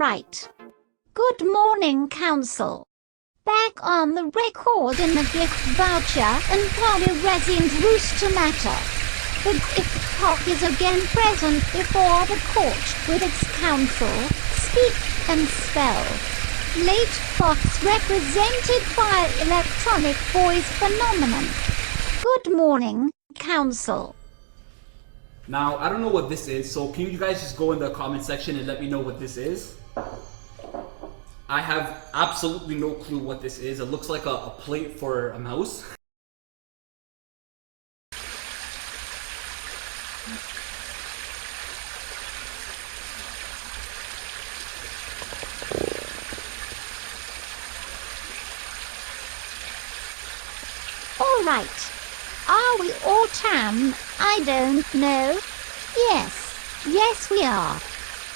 Right. Good morning, Council. Back on the record in the gift voucher and polyresined rooster matter. The gift pot is again present before the court with its counsel, speak and spell. Late fox represented by electronic voice phenomenon. Good morning, Council. Now, I don't know what this is, so can you guys just go in the comment section and let me know what this is? I have absolutely no clue what this is. It looks like a plate for a mouse. All right. Are we all tam? I don't know. Yes we are.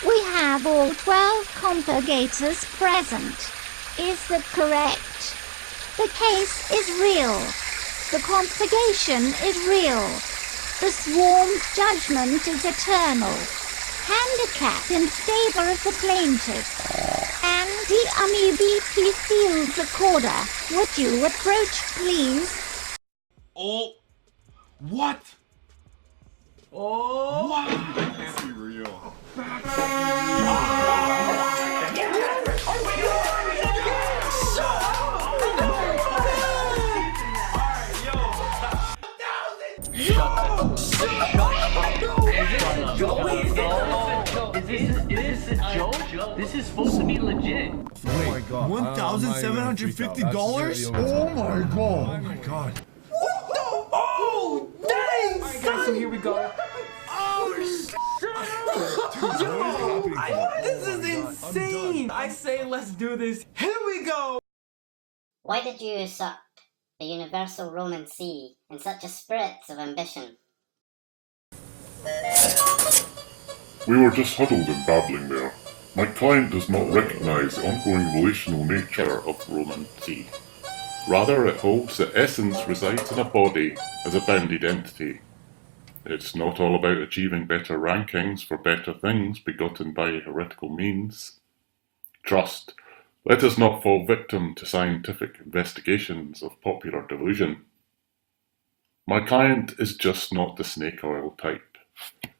We have all 12 compurgators present. Is that correct? The case is real. The compurgation is real. The sworn's judgment is eternal. Handicap in favor of the plaintiff. And the MEVP field recorder. Would you approach, please? Oh, what? Oh, what? That can't be real. Is this a joke? This is supposed to be legit. Oh my god. $1,750? Oh my god. Oh my god. oh, dang! Alright guys, so here we go. This is insane! I say let's do this. Here we go! Why did you usurp the universal Roman See in such a spirit of ambition? We were just huddled and babbling there. My client does not recognise the ongoing relational nature of Roman See. Rather, it holds that essence resides in a body as a bounded entity. It's not all about achieving better rankings for better things begotten by heretical means. Trust, let us not fall victim to scientific investigations of popular delusion. My client is just not the snake oil type.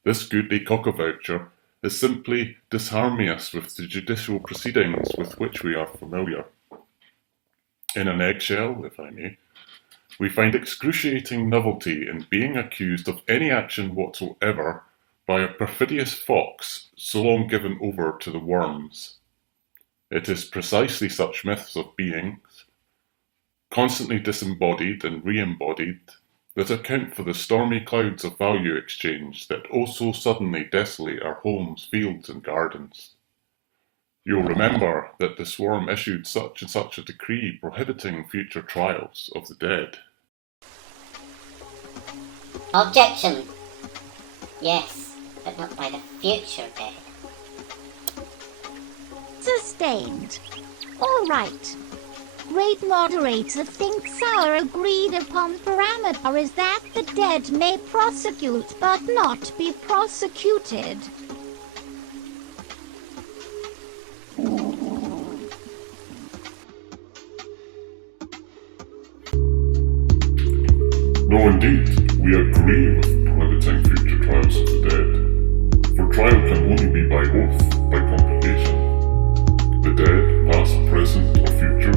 This goodly cockavoucher is simply disharmonious with the judicial proceedings with which we are familiar. In an eggshell, if I may, we find excruciating novelty in being accused of any action whatsoever by a perfidious fox so long given over to the worms. It is precisely such myths of beings, constantly disembodied and re-embodied, that account for the stormy clouds of value exchange that oh so suddenly desolate our homes, fields and gardens. You'll remember that the swarm issued such and such a decree prohibiting future trials of the dead. Objection! Yes, but not by the future dead. Sustained. All right. Great moderator thinks our agreed upon parameter is that the dead may prosecute but not be prosecuted. No, indeed, we agree with prohibiting future trials of the dead, for trial can only be by oath, by complication. The dead, past, present, or future,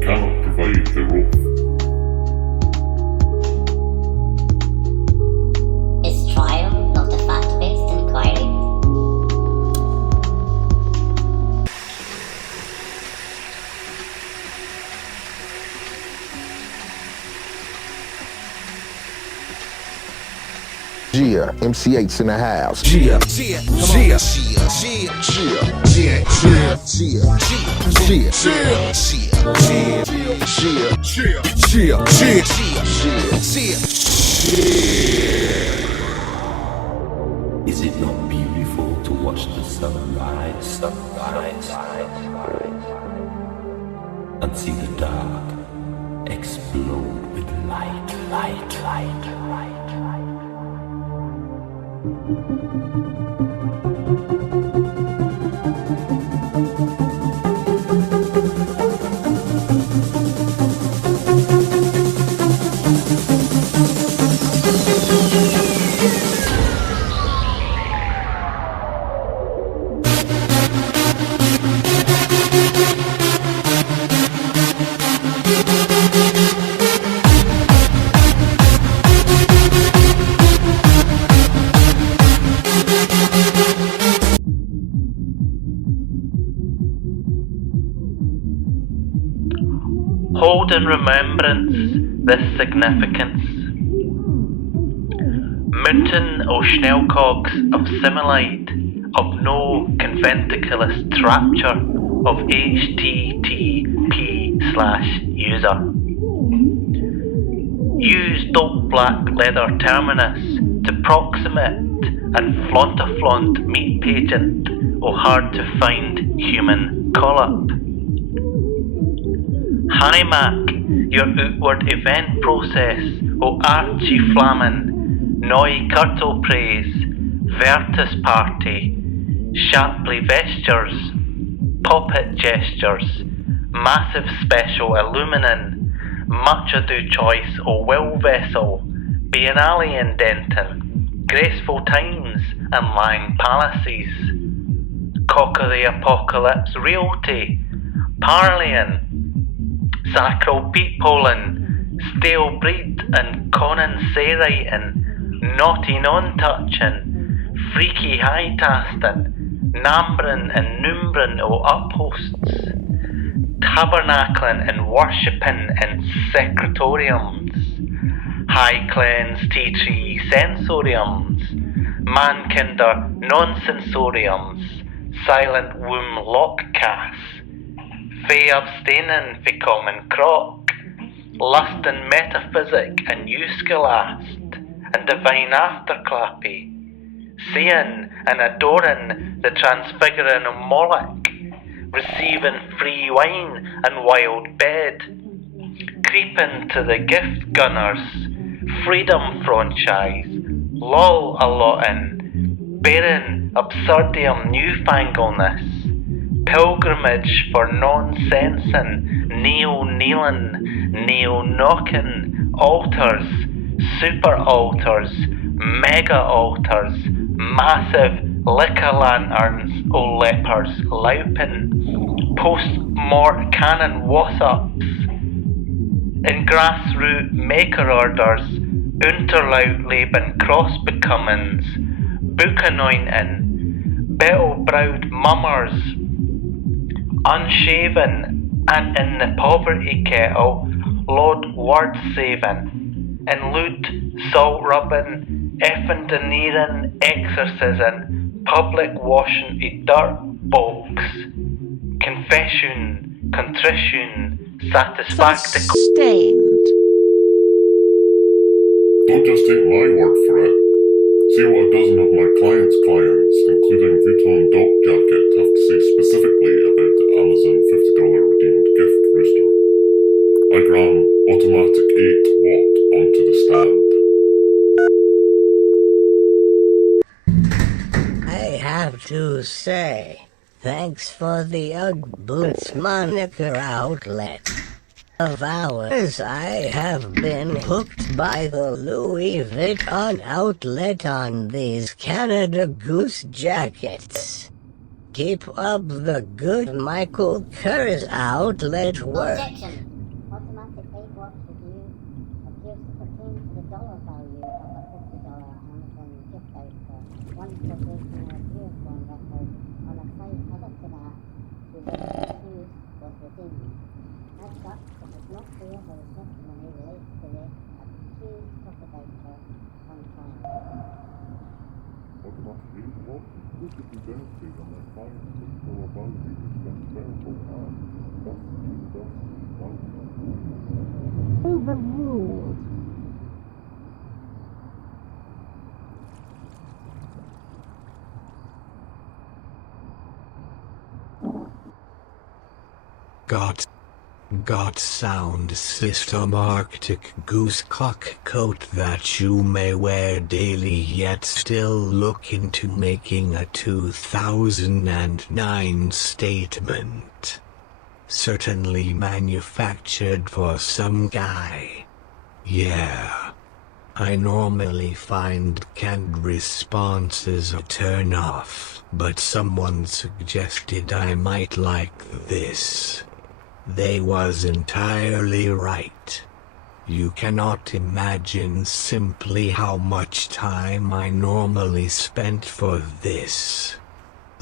cannot provide their oath. Is trial not a fact-based inquiry? Yeah, MC8's in the house. Is it not beautiful to watch the sunrise, and see the dark explode with light. Hold in remembrance this significance. Mountain o' Schnellcogs of Similite, of no conventiculous rapture of HTTP/user. Use dope black leather terminus to proximate and flaunt meat pageant o' hard to find human call-up. Hi Mac, your outward event process o' Archie Flamin, Noi Curtle Praise, Vertus Party, Shapley Vestures, Poppet Gestures, Massive Special Illuminin, Much Ado Choice o' Will Vessel, Biennale Indentin, Graceful Times and Lang Palaces, Cock of the Apocalypse Realty, Parleyin, Sacral Peatpolin, Stale Breed and Conan Sayrightin, Naughty Non-Touchin, Freaky High-Tastin, Nambrin and Numbrin o' Uphosts, Tabernaclin and Worshippin in Secretoriums, High Cleanse Tea Tree Sensoriums, Mankinder Non-Sensoriums, Silent Womb Lockcass, Fey abstainin fi common crock, lust and metaphysic and Euskalast, and divine afterclappy, seeing and adoring the transfiguring of Moloch, receiving free wine and wild bed, creeping to the gift gunners, freedom franchise, lol allotting, bearing absurdium newfangleness, pilgrimage for nonsensin, neo-kneeling, neo-knocking, altars, super altars, mega altars, massive liquor lanterns o' lepers louping, post-mort cannon wassups, in grassroot maker orders, Unterlautleben cross-becomings, book anointing, beetle-browed mummers, unshaven and in the poverty kettle, Lord word saving, in lewd, salt rubbing, effandeneering, exorcising, public washing a dirt box, confession, contrition, satisfaction. Sustained. Don't just take my word for it. See what a dozen of my clients' clients, including Vuitton Doc Jacket, have to say specifically about the Amazon $50 redeemed gift rooster. I gram automatic 8-watt onto the stand. I have to say, thanks for the Ugg Boots moniker outlet. Of hours I have been hooked by the Louis Vuitton outlet on these Canada Goose jackets. Keep up the good Michael Kerr's outlet work. Objection. Automatic 8-watt review appears to pertain to the dollar value of a $50 Amazon gift voucher. One quotation appears on record on a site other to that to which the accused was redeemed. As such, it is not clear how the testimony relates to the accused took the voucher on trial. Well, this would be devastating on my client's $6 value is transferable and thus university value. Overruled. Got sound system Arctic goose cock coat that you may wear daily yet still look into making a 2009 statement. Certainly manufactured for some guy. Yeah. I normally find canned responses a turn off, but someone suggested I might like this. They was entirely right. You cannot imagine simply how much time I normally spent for this.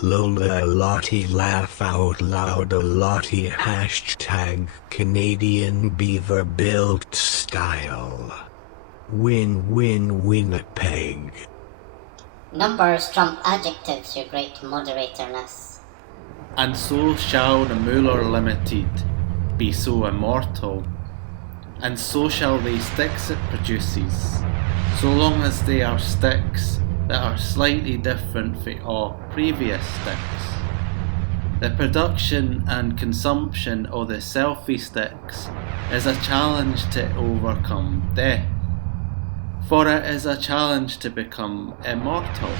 Lola Lottie laugh out loud a Lottie hashtag Canadian Beaver built style. Win Winnipeg. Numbers trump adjectives, your great moderatorness. And so shall the Muller Limited be so immortal, and so shall they sticks it produces, so long as they are sticks that are slightly different from all previous sticks. The production and consumption of the selfie sticks is a challenge to overcome death, for it is a challenge to become immortal,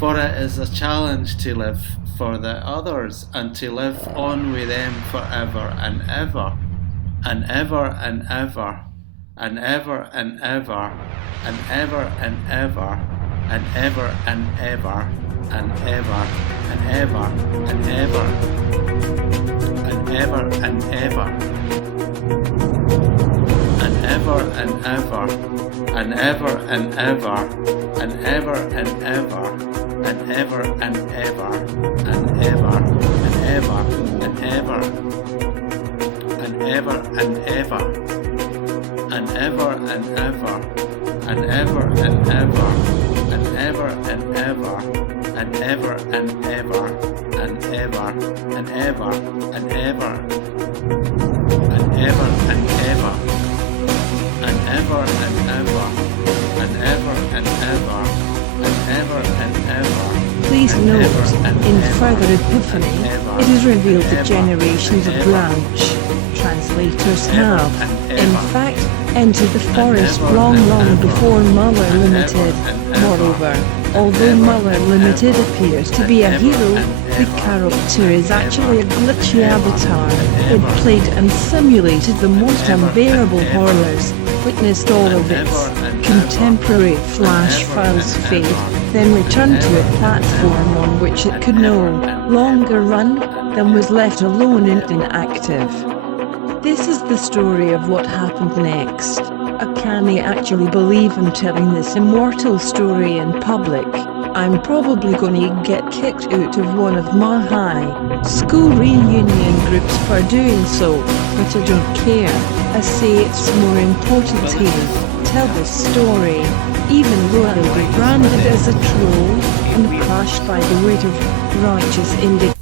for it is a challenge to live for the others and to live on with them forever and ever, and ever and ever, and ever and ever, and ever and ever, and ever and ever, and ever and ever, and ever and ever and ever, and ever and ever, and ever and ever, and ever and ever, and ever and ever, and ever and ever, and ever and ever and ever, and ever and ever, and ever and ever, and ever and ever, and ever and ever, and ever and ever, and ever and ever and ever, and ever and ever, and ever and ever, and ever and ever. Please note, in further epiphany, it is revealed that generations of branch translators have, in fact, entered the forest long before Muller Limited. Moreover, although Muller Limited appears to be a hero, the character is actually a glitchy avatar. It played and simulated the most unbearable horrors, witnessed all of its contemporary flash files fade, then returned to a platform on which it could no longer run, then was left alone and inactive. This is the story of what happened next. Can I actually believe I'm telling this immortal story in public? I'm probably gonna get kicked out of one of my high school reunion groups for doing so, but I don't care. I say it's more important to tell this story, even though I'll be branded as a troll and crushed by the weight of righteous indignation.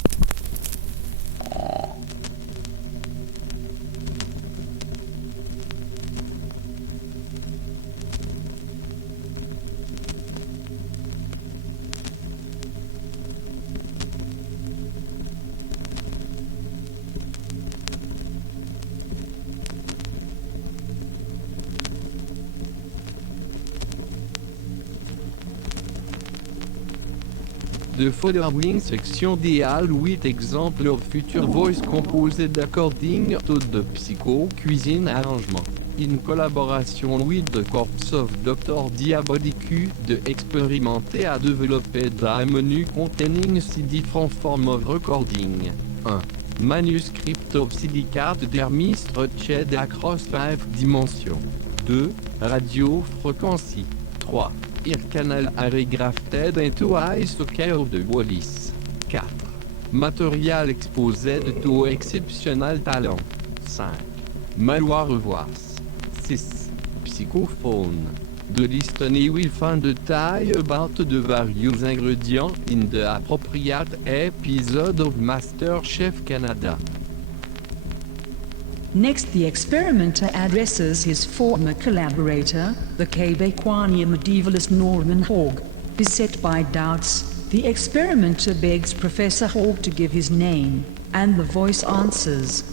The following section deals with example of future voice composed according to the psycho cuisine arrangement. In collaboration with the corps of Dr. Diabolicu, de expérimenter à développer un menu containing 6 different forms of recording. 1. Manuscript of silicate dermis stretched across 5 dimensions. 2. Radio frequency. 3. Ear canal are grafted into eye socket de Wallis. 4. Material exposed to exceptional talent. 5. Malware voice. 6. Psychophone. De l'histoire. company will find a tie about the various ingredients in the appropriate episode of MasterChef Canada. Next, the experimenter addresses his former collaborator, the Quebecois medievalist Norman Hogg. Beset by doubts, the experimenter begs Professor Hogg to give his name, and the voice answers.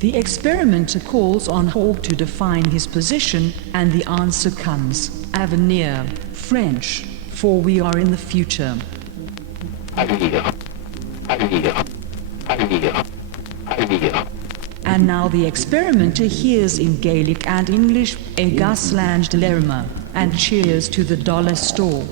The experimenter calls on Hogg to define his position, and the answer comes, Avenir, French, for we are in the future. And now the experimenter hears in Gaelic and English, a Gaslange dilemma, and cheers to the dollar store.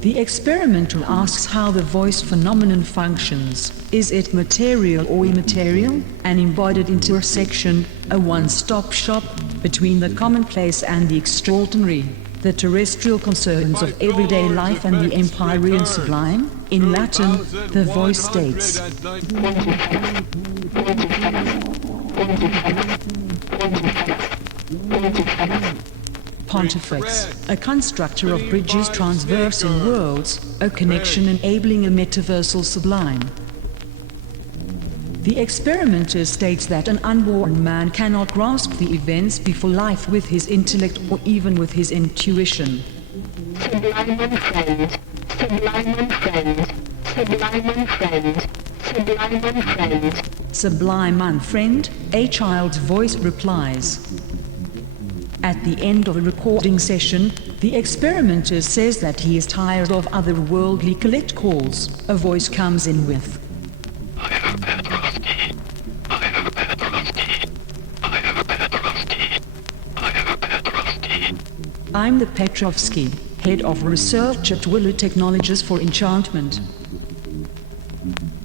The experimenter asks how the voice phenomenon functions. Is it material or immaterial? An embodied intersection, a one-stop shop between the commonplace and the extraordinary, the terrestrial concerns of everyday life and the empyrean sublime? In Latin, the voice states, Pontifex, a constructor of bridges transversing worlds, a connection enabling a metaversal sublime. The experimenter states that an unborn man cannot grasp the events before life with his intellect or even with his intuition. Sublime unfriend, sublime unfriend, sublime unfriend, sublime unfriend. Sublime unfriend, a child's voice replies. At the end of a recording session, the experimenter says that he is tired of otherworldly collect calls. A voice comes in with, I'm the Petrovsky, head of research at Willard Technologies for Enchantment.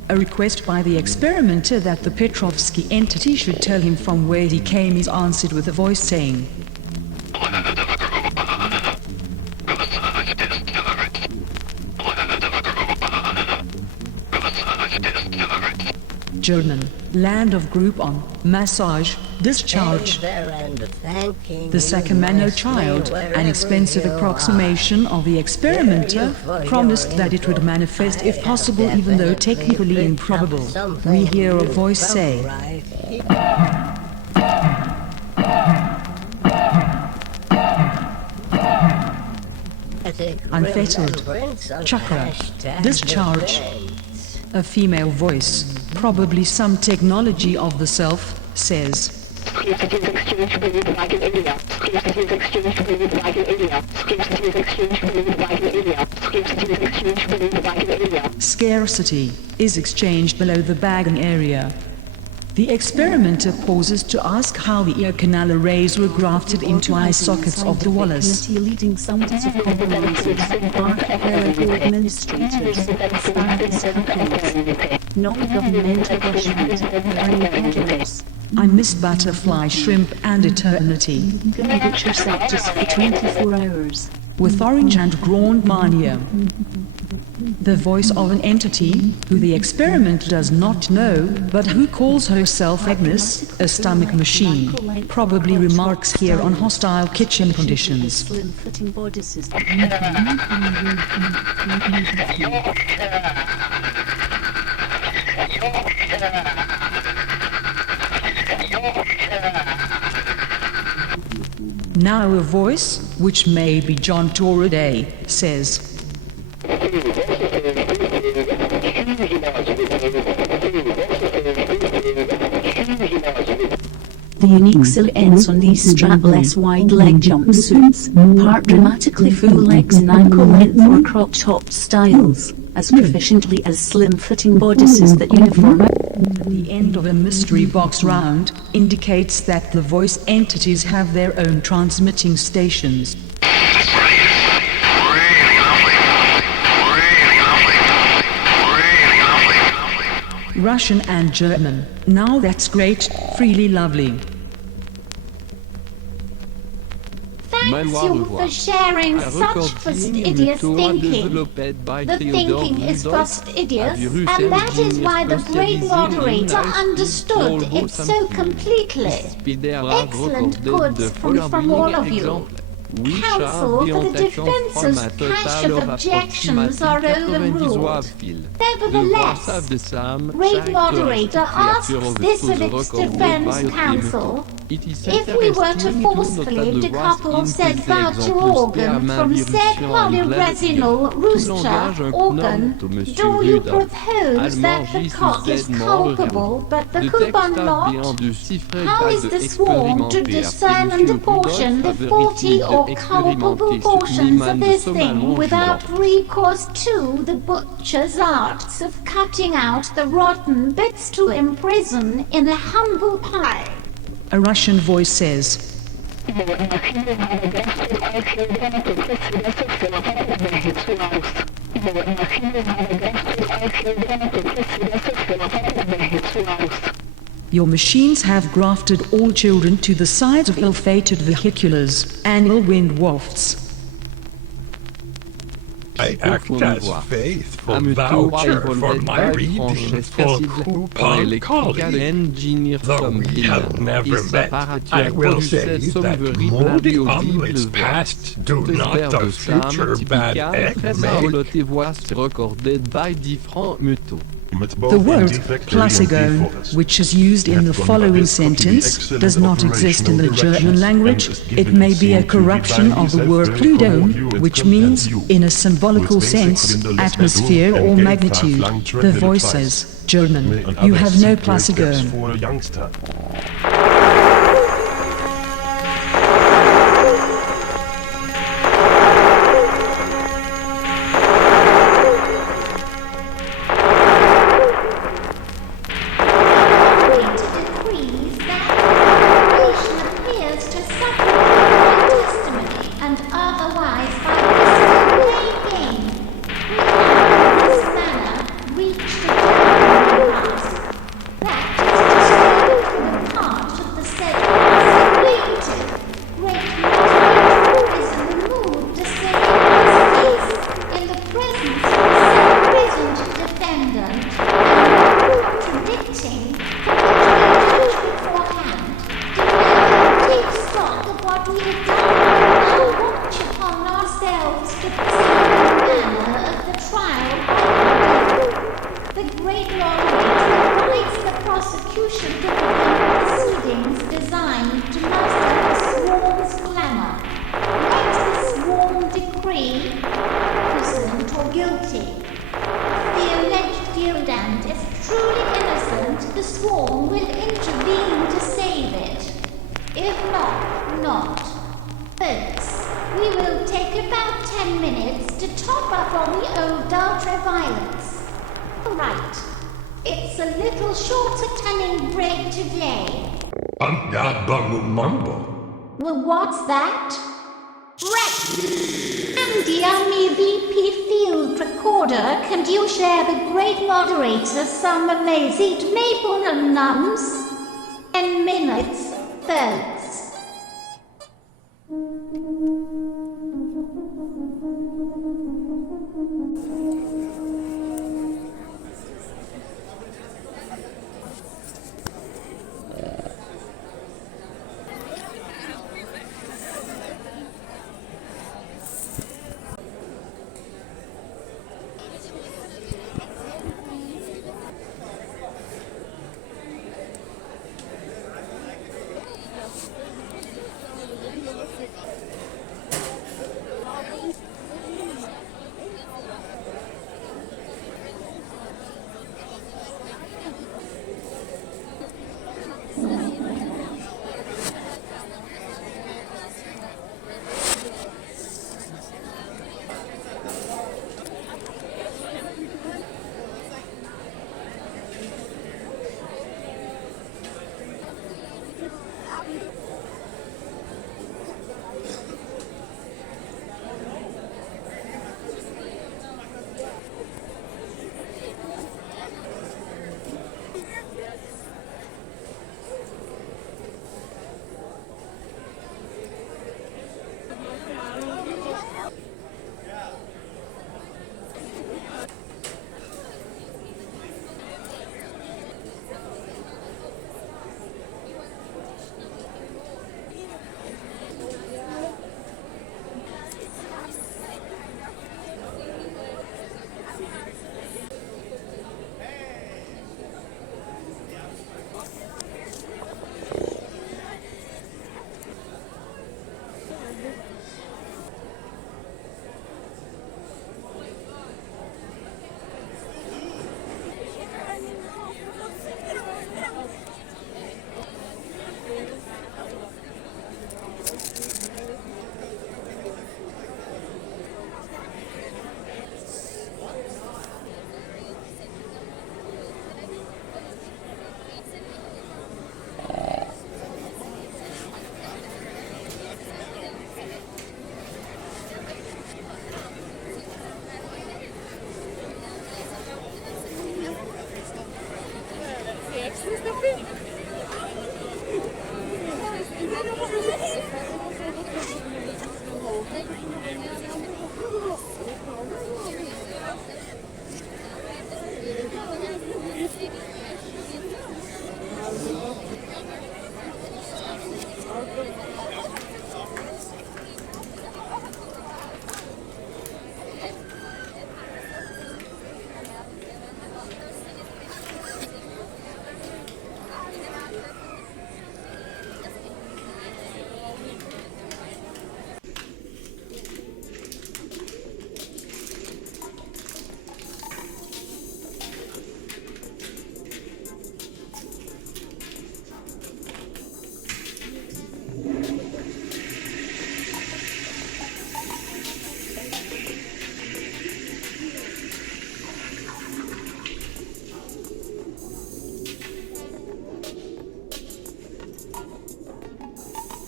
A request by the experimenter that the Petrovsky entity should tell him from where he came is answered with a voice saying, German, land of Groupon, massage, discharge. The Sacramento child, an expensive approximation of the experimenter, promised that it would manifest if possible even though technically improbable. We hear a voice say, unfettered, chakra, discharge. A female voice, probably some technology of the self, says, Scarcity is exchanged below the bagging area. The experimenter pauses to ask how the ear canal arrays were grafted into eye sockets of the Wallace. Leading summits of compromisers, archipelago administrators, non-governmental government, I miss butterfly, shrimp, and eternity. Gonna get yourself just for 24 hours. With orange and grand mania. The voice of an entity, who the experiment does not know, but who calls herself Agnes, a stomach machine, probably remarks here on hostile kitchen conditions. Slim-fitting bodices. Now a voice, which may be John Torriday, says, The unique silhouettes on these strapless wide leg jumpsuits, part dramatically full legs in ankle length or crop top styles, as proficiently as slim-fitting bodices that uniform. The end of a mystery box round indicates that the voice entities have their own transmitting stations. Russian and German. Now that's great, freely lovely. Manoir you revoir. for sharing Un such recording fastidious thinking. développé by The Theodore thinking is Rudolph, fastidious, a virus and that is engineer why the great spécialisé moderator in understood it so completely. Excellent goods from all of you. Counsel for the defense's cache of objections are overruled. Nevertheless, great moderator asks this of its defense counsel. If we were to forcefully decouple said voucher organ from said polyresinal rooster organ, do you propose that the cock is culpable but the coupon not? How is the sworn to discern and apportion the faulty or culpable portions of this thing without recourse to the butcher's arts of cutting out the rotten bits to imprison in a humble pie? A Russian voice says, your machines have grafted all children to the sides of ill-fated vehiculars, and ill wind wafts. I act as faithful voucher for my reading for coupon colleague. Though we have never met, I will say that moldy omelets past do not of future bad egg make. Recorded by different métaux. The word Plassigone, which is used in the following sentence, does not exist in the German language. It may be a corruption of the word Pludone, which means, in a symbolical sense, atmosphere or magnitude. The voice says, German, you have no Plassigone. Well, what's that? And yummy VP field recorder, can you share the great moderator some amazing maple and nums? 10 minutes, folks.